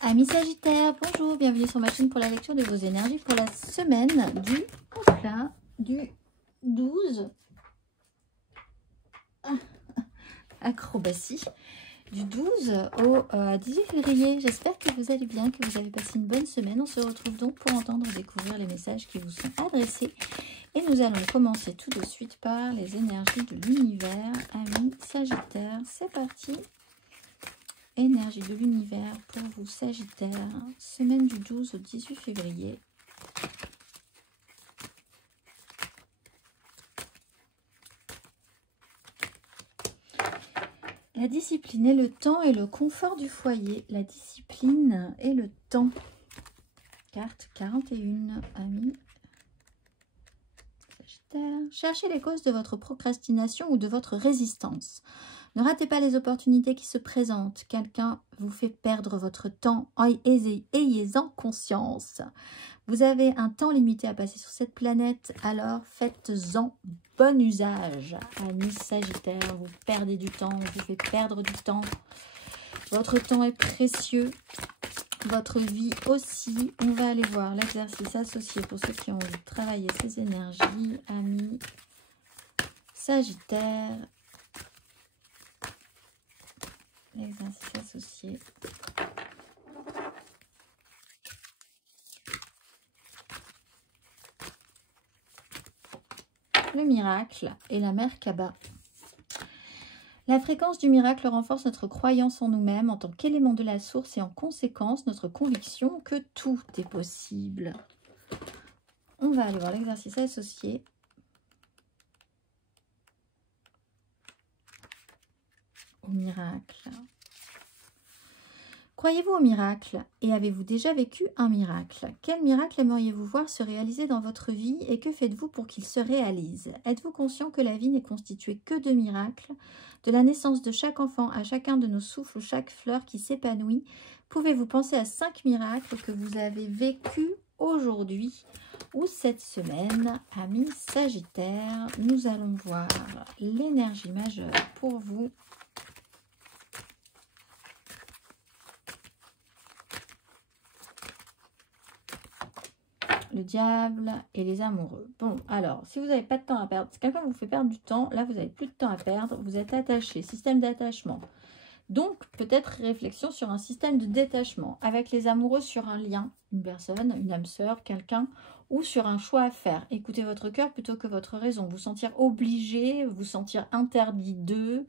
Amis Sagittaires, bonjour, bienvenue sur ma chaîne pour la lecture de vos énergies pour la semaine du 12 acrobatie du 12 au 18 février. J'espère que vous allez bien, que vous avez passé une bonne semaine. On se retrouve donc pour entendre découvrir les messages qui vous sont adressés. Et nous allons commencer tout de suite par les énergies de l'univers. Amis Sagittaires, c'est parti. Énergie de l'univers pour vous Sagittaires, semaine du 12 au 18 février. La discipline et le temps et le confort du foyer. La discipline et le temps. Carte 41, amis Sagittaires. Cherchez les causes de votre procrastination ou de votre résistance. Ne ratez pas les opportunités qui se présentent. Quelqu'un vous fait perdre votre temps. Ayez-en conscience. Vous avez un temps limité à passer sur cette planète, alors faites-en bon usage. Amis Sagittaires, vous perdez du temps, on vous fait perdre du temps. Votre temps est précieux. Votre vie aussi. On va aller voir l'exercice associé pour ceux qui ont envie de travailler ces énergies. Amis Sagittaires. L'exercice associé. Le miracle et la mer Kaba. La fréquence du miracle renforce notre croyance en nous-mêmes en tant qu'élément de la source et en conséquence notre conviction que tout est possible. On va aller voir l'exercice associé. Au miracle. Croyez-vous au miracle et avez-vous déjà vécu un miracle? Quel miracle aimeriez-vous voir se réaliser dans votre vie et que faites-vous pour qu'il se réalise? Êtes-vous conscient que la vie n'est constituée que de miracles? De la naissance de chaque enfant à chacun de nos souffles, chaque fleur qui s'épanouit, pouvez-vous penser à 5 miracles que vous avez vécus aujourd'hui ou cette semaine? Amis Sagittaires, nous allons voir l'énergie majeure pour vous. Le diable et les amoureux. Bon, alors, si vous n'avez pas de temps à perdre, si quelqu'un vous fait perdre du temps, là, vous n'avez plus de temps à perdre, vous êtes attaché, système d'attachement. Donc, peut-être réflexion sur un système de détachement, avec les amoureux sur un lien, une personne, une âme sœur, quelqu'un, ou sur un choix à faire. Écoutez votre cœur plutôt que votre raison, vous sentir obligé, vous sentir interdit d'eux,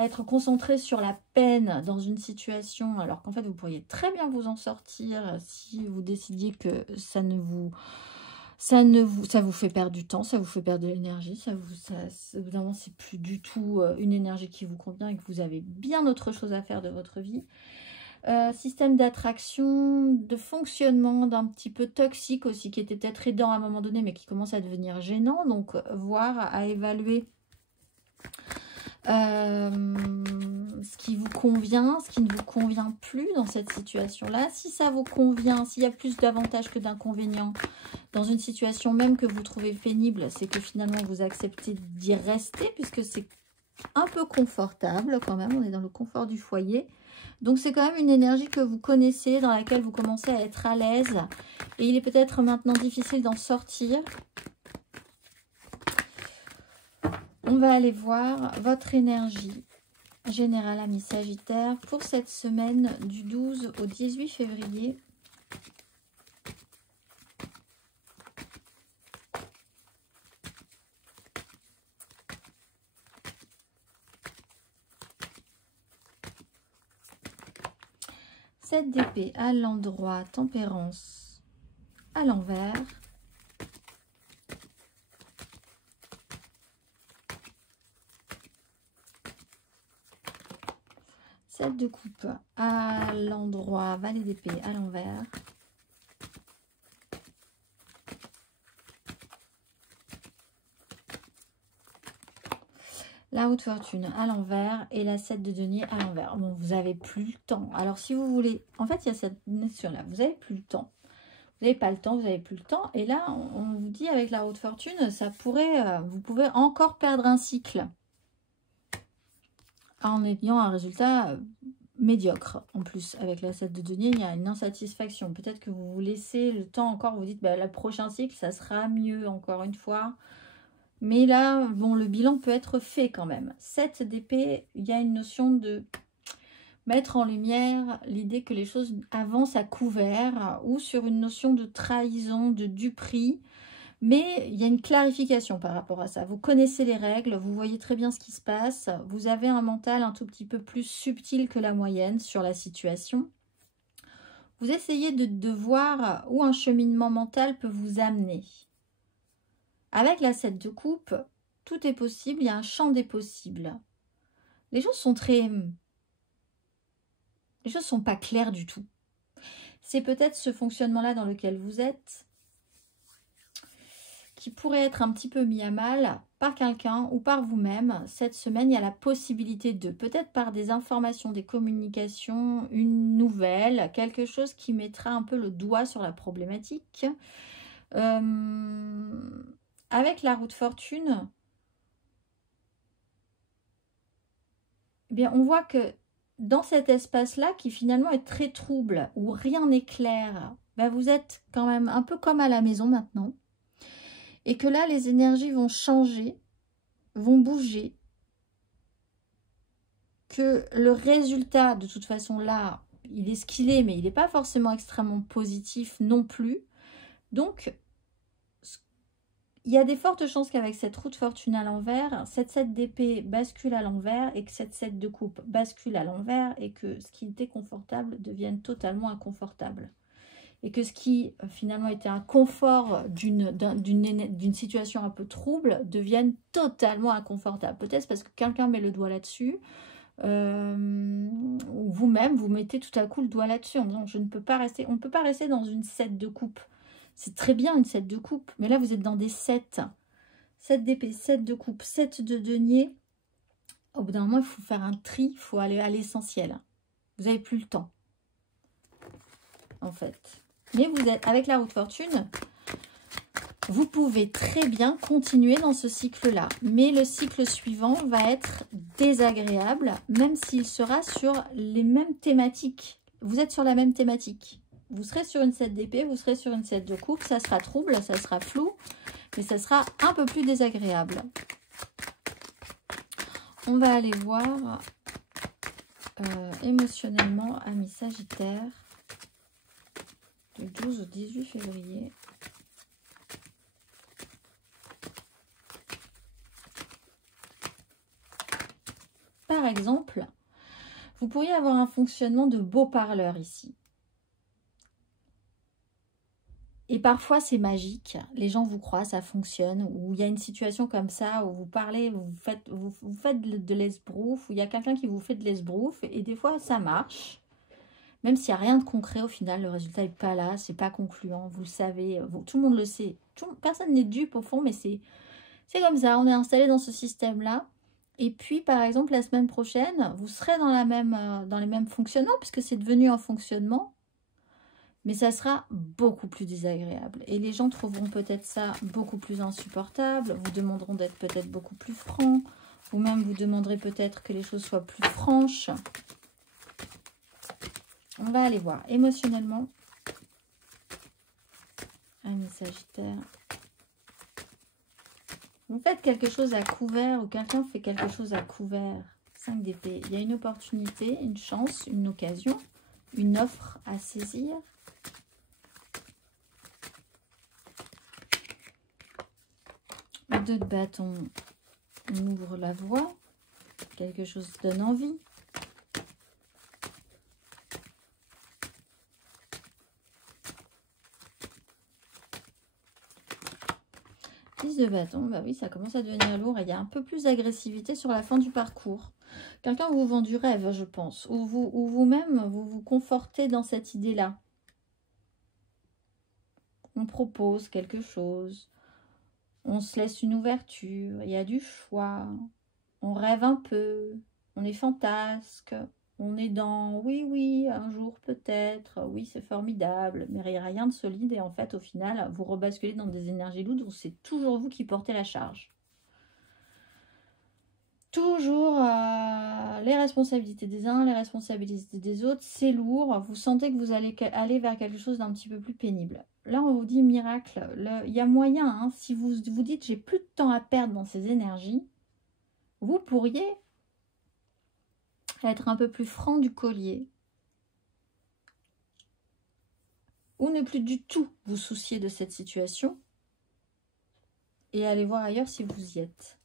être concentré sur la peine dans une situation alors qu'en fait vous pourriez très bien vous en sortir si vous décidiez que ça vous fait perdre du temps, ça vous fait perdre de l'énergie, évidemment c'est plus du tout une énergie qui vous convient et que vous avez bien autre chose à faire de votre vie. Système d'attraction, de fonctionnement d'un petit peu toxique aussi, qui était peut-être aidant à un moment donné mais qui commence à devenir gênant, donc voir à évaluer ce qui vous convient, ce qui ne vous convient plus dans cette situation-là. Si ça vous convient, s'il y a plus d'avantages que d'inconvénients dans une situation même que vous trouvez pénible, c'est que finalement vous acceptez d'y rester puisque c'est un peu confortable quand même, on est dans le confort du foyer. Donc c'est quand même une énergie que vous connaissez, dans laquelle vous commencez à être à l'aise et il est peut-être maintenant difficile d'en sortir. On va aller voir votre énergie générale, amis Sagittaire, pour cette semaine du 12 au 18 février. Sept d'épée à l'endroit, tempérance à l'envers. 7 de coupe à l'endroit, valet d'épée à l'envers. La haute fortune à l'envers et la 7 de denier à l'envers. Bon, vous n'avez plus le temps. Alors, si vous voulez... En fait, il y a cette notion-là. Vous n'avez plus le temps. Vous n'avez pas le temps, vous n'avez plus le temps. Et là, on vous dit avec la haute fortune, ça pourrait... vous pouvez encore perdre un cycle en ayant un résultat médiocre. En plus, avec la 7 de denier, il y a une insatisfaction. Peut-être que vous vous laissez le temps encore, vous dites, bah, le prochain cycle, ça sera mieux, encore une fois. Mais là, bon, le bilan peut être fait quand même. 7 d'épée, il y a une notion de mettre en lumière l'idée que les choses avancent à couvert ou sur une notion de trahison, de duperie. Mais il y a une clarification par rapport à ça. Vous connaissez les règles, vous voyez très bien ce qui se passe. Vous avez un mental un tout petit peu plus subtil que la moyenne sur la situation. Vous essayez de voir où un cheminement mental peut vous amener. Avec la 7 de coupe, tout est possible, il y a un champ des possibles. Les choses sont Les choses sont pas claires du tout. C'est peut-être ce fonctionnement-là dans lequel vous êtes qui pourrait être un petit peu mis à mal par quelqu'un ou par vous-même. Cette semaine, il y a la possibilité de, peut-être par des informations, des communications, une nouvelle, quelque chose qui mettra un peu le doigt sur la problématique. Avec la roue de fortune, eh bien, on voit que dans cet espace-là, qui finalement est très trouble, où rien n'est clair, ben vous êtes quand même un peu comme à la maison maintenant. Et que là, les énergies vont changer, vont bouger. Que le résultat, de toute façon, là, il est ce qu'il est, mais il n'est pas forcément extrêmement positif non plus. Donc, il y a des fortes chances qu'avec cette roue de fortune à l'envers, cette 7 d'épée bascule à l'envers et que cette 7 de coupe bascule à l'envers et que ce qui était confortable devienne totalement inconfortable. Et que ce qui finalement était un confort d'une situation un peu trouble devienne totalement inconfortable. Peut-être parce que quelqu'un met le doigt là-dessus, ou vous-même vous mettez tout à coup le doigt là-dessus en disant je ne peux pas rester, on ne peut pas rester dans une 7 de coupe. C'est très bien une 7 de coupe, mais là vous êtes dans des 7. 7 d'épée, 7 de coupe, 7 de denier. Au bout d'un moment, il faut faire un tri, il faut aller à l'essentiel. Vous n'avez plus le temps, en fait. Mais vous êtes avec la roue de fortune, vous pouvez très bien continuer dans ce cycle-là. Mais le cycle suivant va être désagréable, même s'il sera sur les mêmes thématiques. Vous êtes sur la même thématique. Vous serez sur une 7 d'épée, vous serez sur une 7 de coupe, ça sera trouble, ça sera flou, mais ça sera un peu plus désagréable. On va aller voir émotionnellement, amis Sagittaire, du 12 au 18 février. Par exemple, vous pourriez avoir un fonctionnement de beau parleur ici. Et parfois, c'est magique. Les gens vous croient, ça fonctionne. Ou il y a une situation comme ça où vous parlez, vous faites de l'esbrouf, ou il y a quelqu'un qui vous fait de l'esbrouf. Et des fois, ça marche. Même s'il n'y a rien de concret, au final, le résultat n'est pas là. C'est pas concluant. Vous le savez. Tout le monde le sait. Personne n'est dupe, au fond, mais c'est comme ça. On est installé dans ce système-là. Et puis, par exemple, la semaine prochaine, vous serez dans les mêmes fonctionnements, puisque c'est devenu un fonctionnement. Mais ça sera beaucoup plus désagréable. Et les gens trouveront peut-être ça beaucoup plus insupportable. Vous demanderont d'être peut-être beaucoup plus franc. Vous-même, vous demanderez peut-être que les choses soient plus franches. On va aller voir émotionnellement. Amis Sagittaire. Vous faites quelque chose à couvert ou quelqu'un fait quelque chose à couvert. 5 d'épée. Il y a une opportunité, une chance, une occasion, une offre à saisir. Le 2 de bâton, on ouvre la voie. Quelque chose donne envie. De bâton, bah oui, ça commence à devenir lourd et il y a un peu plus d'agressivité sur la fin du parcours. Quelqu'un vous vend du rêve, je pense, ou vous-même, vous confortez dans cette idée-là. On propose quelque chose, on se laisse une ouverture, il y a du choix, on rêve un peu, on est fantasque, on est dans oui, un jour peut-être, oui, c'est formidable, mais il n'y a rien de solide et en fait, au final, vous rebasculez dans des énergies lourdes où c'est toujours vous qui portez la charge. toujours les responsabilités des uns, les responsabilités des autres, c'est lourd. Vous sentez que vous allez aller vers quelque chose d'un petit peu plus pénible. Là, on vous dit miracle. Il y a moyen, hein, si vous vous dites j'ai plus de temps à perdre dans ces énergies, vous pourriez être un peu plus franc du collier ou ne plus du tout vous soucier de cette situation et aller voir ailleurs si vous y êtes.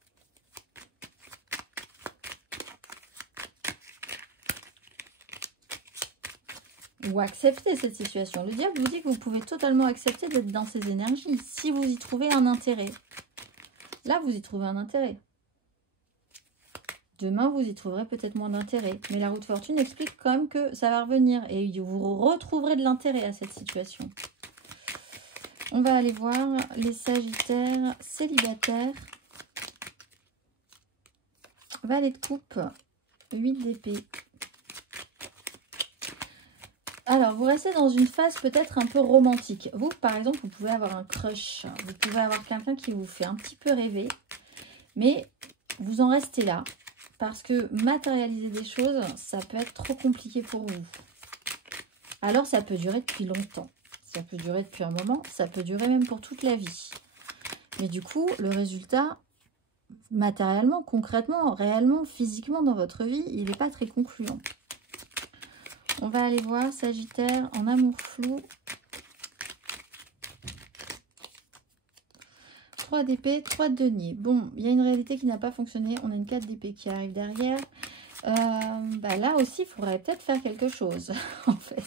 Ou accepter cette situation. Le diable vous dit que vous pouvez totalement accepter d'être dans ces énergies si vous y trouvez un intérêt. Là, vous y trouvez un intérêt. Demain, vous y trouverez peut-être moins d'intérêt. Mais la roue de fortune explique quand même que ça va revenir. Et vous retrouverez de l'intérêt à cette situation. On va aller voir les Sagittaires célibataires. Valet de coupe, 8 d'épée. Alors, vous restez dans une phase peut-être un peu romantique. Vous, par exemple, vous pouvez avoir un crush. Vous pouvez avoir quelqu'un qui vous fait un petit peu rêver. Mais vous en restez là. Parce que matérialiser des choses, ça peut être trop compliqué pour vous. Alors, ça peut durer depuis longtemps. Ça peut durer depuis un moment. Ça peut durer même pour toute la vie. Mais du coup, le résultat, matériellement, concrètement, réellement, physiquement dans votre vie, il n'est pas très concluant. On va aller voir Sagittaire en amour flou. 3 d'épée, 3 de denier. Bon, il y a une réalité qui n'a pas fonctionné. On a une 4 d'épée qui arrive derrière. Là aussi, il faudrait peut-être faire quelque chose, en fait.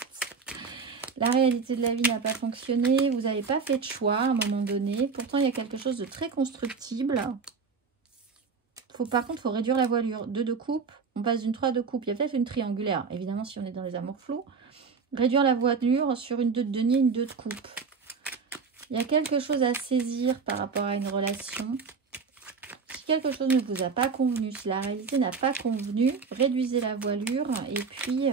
La réalité de la vie n'a pas fonctionné. Vous n'avez pas fait de choix à un moment donné. Pourtant, il y a quelque chose de très constructible. Par contre, il faut réduire la voilure. 2 de coupe. On passe d'une 3 de coupe. Il y a peut-être une triangulaire. Évidemment, si on est dans les amours flous. Réduire la voilure sur une 2 de denier, une 2 de coupe. Il y a quelque chose à saisir par rapport à une relation. Si quelque chose ne vous a pas convenu, si la réalité n'a pas convenu, réduisez la voilure et puis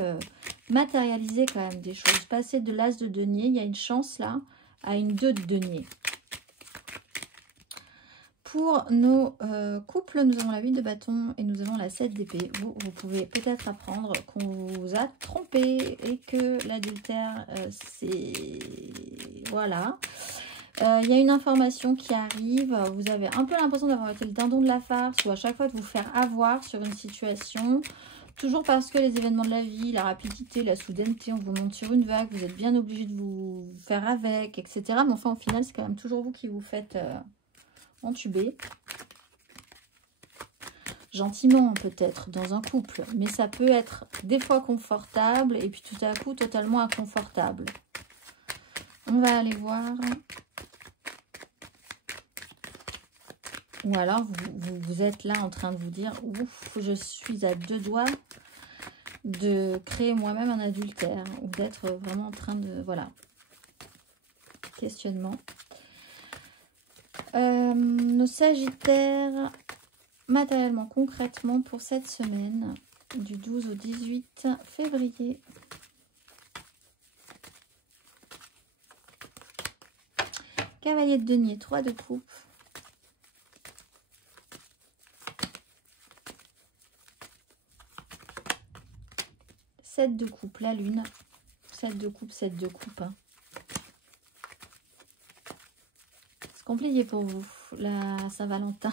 matérialisez quand même des choses. Passez de l'as de denier, il y a une chance là, à une 2 de denier. Pour nos couples, nous avons la 8 de bâton et nous avons la 7 d'épée. Vous pouvez peut-être apprendre qu'on vous a trompé et que l'adultère, c'est... Voilà. Il y a une information qui arrive. Vous avez un peu l'impression d'avoir été le dindon de la farce ou à chaque fois de vous faire avoir sur une situation. Toujours parce que les événements de la vie, la rapidité, la soudaineté, on vous monte sur une vague. Vous êtes bien obligé de vous faire avec, etc. Mais enfin, au final, c'est quand même toujours vous qui vous faites... entubé, gentiment peut-être dans un couple, mais ça peut être des fois confortable et puis tout à coup totalement inconfortable. On va aller voir. Ou alors vous êtes là en train de vous dire ouf, je suis à 2 doigts de créer moi-même un adultère ou d'être vraiment en train de... Voilà. Questionnement. Nos Sagittaires, matériellement, concrètement, pour cette semaine, du 12 au 18 février. Cavalier de denier, 3 de coupe. Sept de coupe, la lune. 7 de coupe, 7 de coupe. Hein. C'est compliqué pour vous, la Saint-Valentin.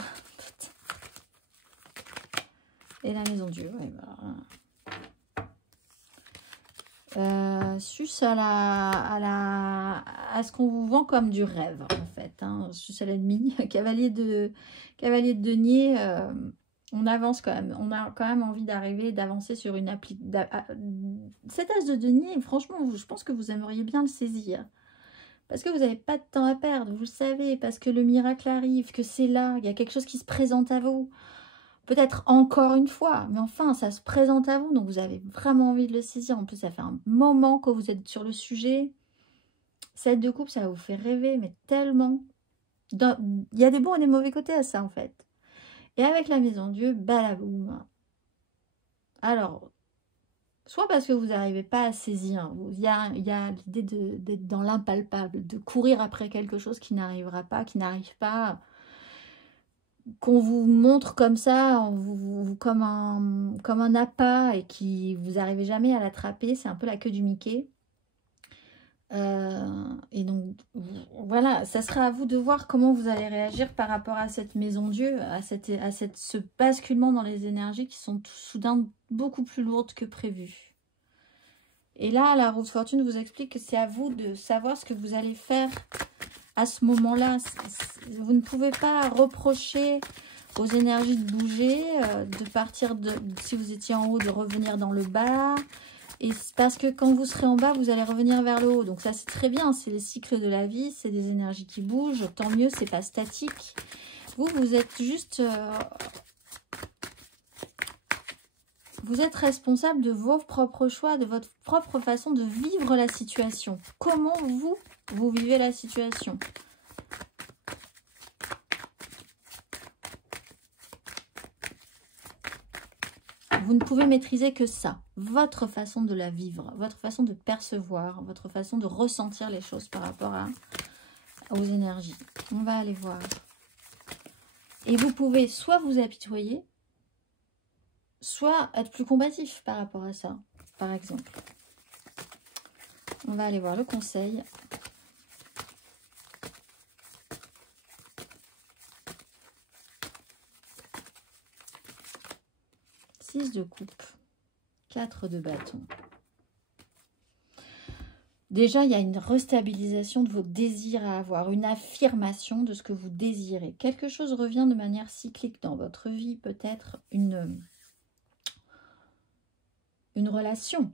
Et la maison Dieu. Ouais, bah. Sus à ce qu'on vous vend comme du rêve, en fait. Hein. Sus à l'ennemi. Cavalier de denier. On avance quand même. On a quand même envie d'arriver, d'avancer sur une appli. Cet as de denier, franchement, je pense que vous aimeriez bien le saisir. Parce que vous n'avez pas de temps à perdre, vous le savez, parce que le miracle arrive, que c'est là, il y a quelque chose qui se présente à vous. Peut-être encore une fois, mais enfin, ça se présente à vous, donc vous avez vraiment envie de le saisir. En plus, ça fait un moment que vous êtes sur le sujet. 7 de coupe, ça vous fait rêver, mais tellement. Il y a des bons et des mauvais côtés à ça, en fait. Et avec la maison Dieu, balaboum. Alors... Soit parce que vous n'arrivez pas à saisir. Il y a l'idée d'être dans l'impalpable, de courir après quelque chose qui n'arrivera pas, qui n'arrive pas. qu'on vous montre comme ça, comme un appât et qui vous n'arrivez jamais à l'attraper. C'est un peu la queue du Mickey. Et donc, voilà, ça sera à vous de voir comment vous allez réagir par rapport à cette maison Dieu, à ce basculement dans les énergies qui sont soudain beaucoup plus lourdes que prévu. Et là, la roue de fortune vous explique que c'est à vous de savoir ce que vous allez faire à ce moment-là. Vous ne pouvez pas reprocher aux énergies de bouger, de partir si vous étiez en haut, de revenir dans le bas. Et parce que quand vous serez en bas, vous allez revenir vers le haut. Donc ça, c'est très bien. C'est les cycles de la vie. C'est des énergies qui bougent. Tant mieux, c'est pas statique. Vous êtes juste... vous êtes responsable de vos propres choix, de votre propre façon de vivre la situation. Comment vous vivez la situation? Vous ne pouvez maîtriser que ça, votre façon de la vivre, votre façon de percevoir, votre façon de ressentir les choses par rapport aux énergies. On va aller voir. Et vous pouvez soit vous apitoyer, soit être plus combatif par rapport à ça, par exemple. On va aller voir le conseil. De coupe, 4 de bâton. Déjà, il y a une restabilisation de vos désirs à avoir, une affirmation de ce que vous désirez. Quelque chose revient de manière cyclique dans votre vie, peut-être une relation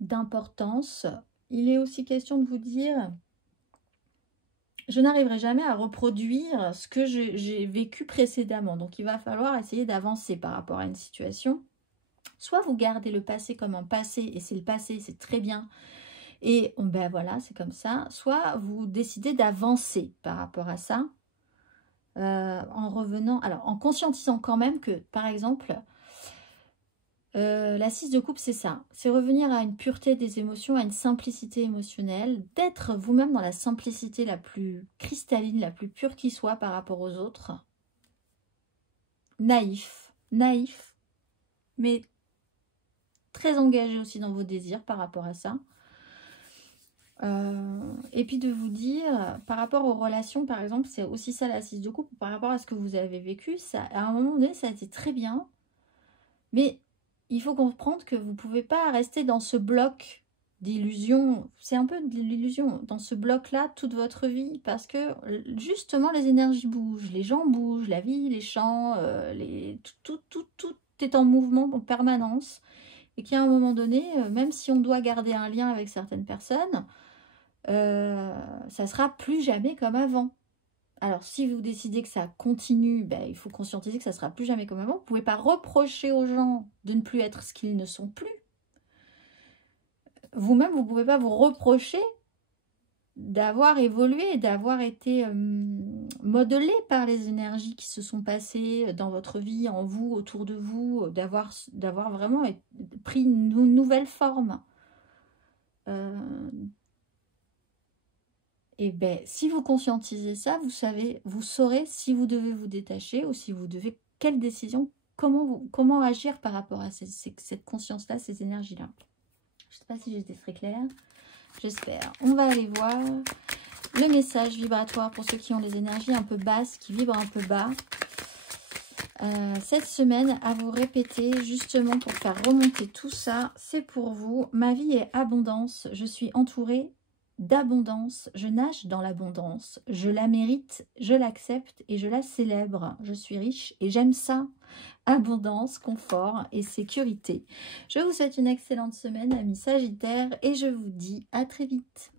d'importance. Il est aussi question de vous dire: je n'arriverai jamais à reproduire ce que j'ai vécu précédemment. Donc, il va falloir essayer d'avancer par rapport à une situation. Soit vous gardez le passé comme un passé, et c'est le passé, c'est très bien. Et ben voilà, c'est comme ça. Soit vous décidez d'avancer par rapport à ça, en revenant... Alors, en conscientisant quand même que, par exemple... la 6 de coupe, c'est ça. C'est revenir à une pureté des émotions, à une simplicité émotionnelle, d'être vous-même dans la simplicité la plus cristalline, la plus pure qui soit par rapport aux autres. Naïf, mais très engagé aussi dans vos désirs par rapport à ça. Et puis de vous dire, par rapport aux relations, par exemple, c'est aussi ça la 6 de coupe, par rapport à ce que vous avez vécu, ça, à un moment donné, ça a été très bien, mais... il faut comprendre que vous ne pouvez pas rester dans ce bloc d'illusion. C'est un peu de l'illusion, dans ce bloc-là, toute votre vie. Parce que, justement, les énergies bougent, les gens bougent, la vie, les champs, tout est en mouvement en permanence. Et qu'à un moment donné, même si on doit garder un lien avec certaines personnes, ça sera plus jamais comme avant. Alors, si vous décidez que ça continue, ben, il faut conscientiser que ça ne sera plus jamais comme avant. Vous ne pouvez pas reprocher aux gens de ne plus être ce qu'ils ne sont plus. Vous-même, vous ne pouvez pas vous reprocher d'avoir évolué, d'avoir été modelé par les énergies qui se sont passées dans votre vie, en vous, autour de vous, d'avoir vraiment pris une nouvelle forme. Et bien, si vous conscientisez ça, vous saurez si vous devez vous détacher ou si vous devez, quelle décision, comment agir par rapport à cette conscience-là, ces énergies-là. Je ne sais pas si j'étais très claire, j'espère. On va aller voir le message vibratoire pour ceux qui ont les énergies un peu basses, qui vibrent un peu bas. Cette semaine, à vous répéter justement pour faire remonter tout ça, c'est pour vous. Ma vie est abondance, je suis entourée d'abondance, je nage dans l'abondance, je la mérite, je l'accepte et je la célèbre. Je suis riche et j'aime ça. Abondance, confort et sécurité. Je vous souhaite une excellente semaine, amis Sagittaires, et je vous dis à très vite.